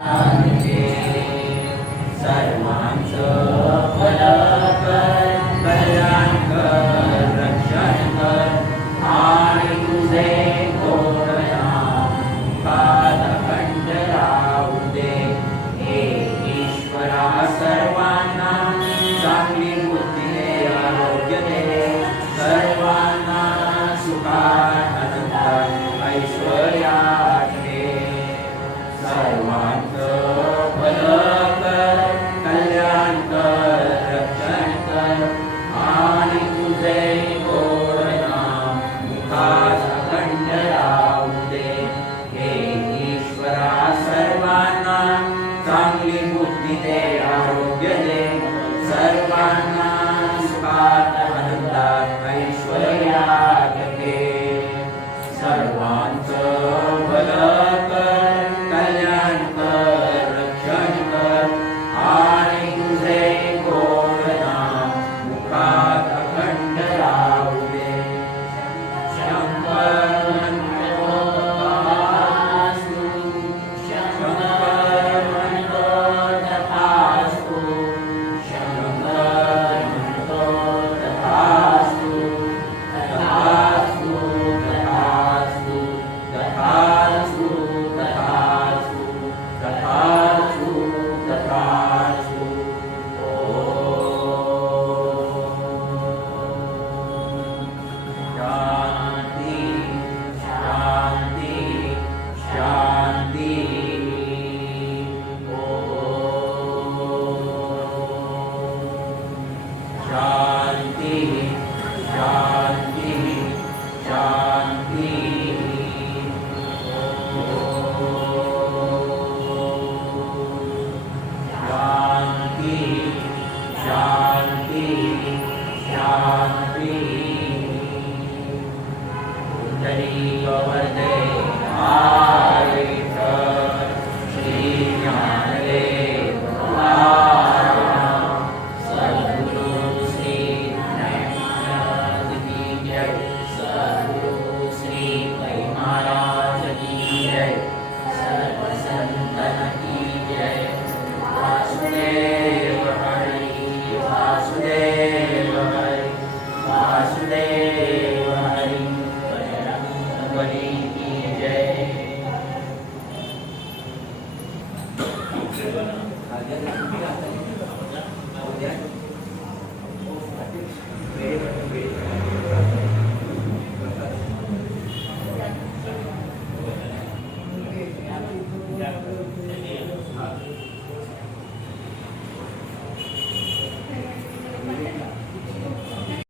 安定，再 chị 乐 like ವಂದನೆ Govardhana Ayan. Ayan. Ayan.